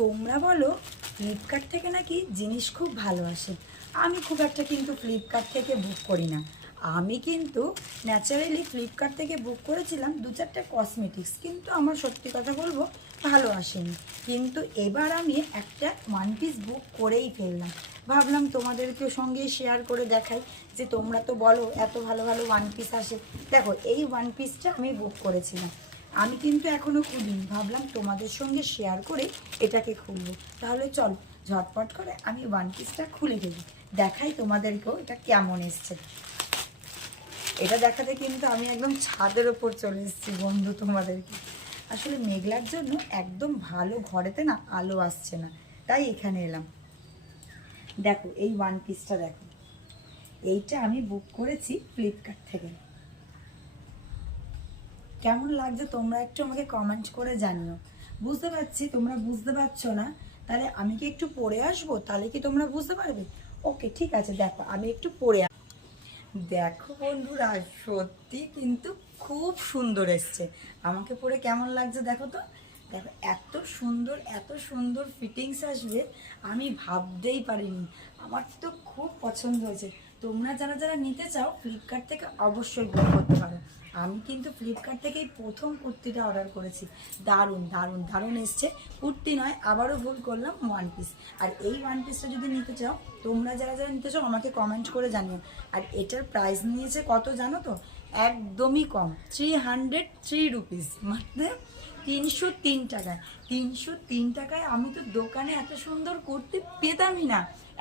তোমরা বলো ফ্লিপকার্ট থেকে নাকি জিনিস খুব ভালো আসে। আমি খুব একটা কিন্তু ফ্লিপকার্ট থেকে বুক করি না। আমি কিন্তু ন্যাচারালি ফ্লিপকার্ট থেকে বুক করেছিলাম 2-4টে কসমেটিক্স, কিন্তু আমার সত্যি কথা বলবো ভালো আসেনি। কিন্তু এবার আমি একটা ওয়ান পিস বুক করেই ফেললাম। ভাবলাম তোমাদেরকে সঙ্গে শেয়ার করে দেখাই যে তোমরা তো বলো এত ভালো ভালো ওয়ান পিস আসে। দেখো, এই ওয়ান পিসটা আমি বুক করেছিলাম। আমি কিন্তু এখনও খুলিনি, ভাবলাম তোমাদের সঙ্গে শেয়ার করে এটাকে খুলবো। তাহলে চল ঝটপট করে আমি ওয়ান পিসটা খুলে ফেলি, দেখাই তোমাদেরকেও এটা কেমন এসছে। এটা দেখাতে কিন্তু আমি একদম ছাদের ওপর চলে এসেছি বন্ধু তোমাদেরকে। আসলে মেঘলার জন্য একদম ভালো ঘরেতে না আলো আসছে না, তাই এখানে এলাম। দেখো এই ওয়ান পিসটা দেখো, এইটা আমি বুক করেছি ফ্লিপকার্ট থেকে। কেমন লাগছে তোমরা একটু আমাকে কমেন্ট করে জানিও। বুঝতে পারছি তোমরা বুঝতে পারছো না, তাহলে আমি কি একটু পরে আসবো, তাহলে কি তোমরা বুঝতে পারবে? ওকে ঠিক আছে, দেখো আমি একটু পরে। দেখো বন্ধুরা, সত্যি কিন্তু খুব সুন্দর এসছে। আমাকে পরে কেমন লাগছে দেখো তো। দেখো এত সুন্দর ফিটিংস আসবে আমি ভাবতেই পারিনি। আমার তো খুব পছন্দ হয়েছে। তোমরা যারা যারা নিতে চাও ফ্লিপকার্ট থেকে অবশ্যই বুক করতে পারো। আমি কিন্তু ফ্লিপকার্ট থেকেই প্রথম কুর্তিটা অর্ডার করেছি। দারুণ দারুণ দারুণ এসছে। কুর্তি নয়, আবারও ভুল করলাম, ওয়ান পিস। আর এই ওয়ান পিসটা যদি নিতে চাও, তোমরা যারা যারা নিতে চাও আমাকে কমেন্ট করে জানিও। আর এটার প্রাইস নিয়েছে কত জানো তো? একদমই কম, 303 রুপিস, মানে 303 টাকায়। 303 টাকায় আমি তো দোকানে এত সুন্দর কুর্তি পেতামই না।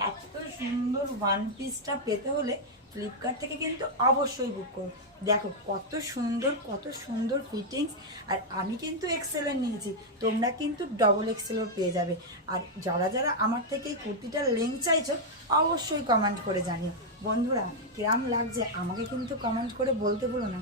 এত সুন্দর ওয়ান পিসটা পেতে হলে ফ্লিপকার্ট থেকে কিন্তু অবশ্যই বুক করো। দেখো কত সুন্দর ফিটিংস। আর আমি কিন্তু এক্সেলের নিয়েছি, তোমরা কিন্তু ডবল এক্সেলও পেয়ে যাবে। আর যারা যারা আমার থেকে এই কুর্তিটার লিঙ্ক চাইছো অবশ্যই কমেন্ট করে জানিও। বন্ধুরা কিরাম লাগছে আমাকে কিন্তু কমেন্ট করে বলতে ভুলো না।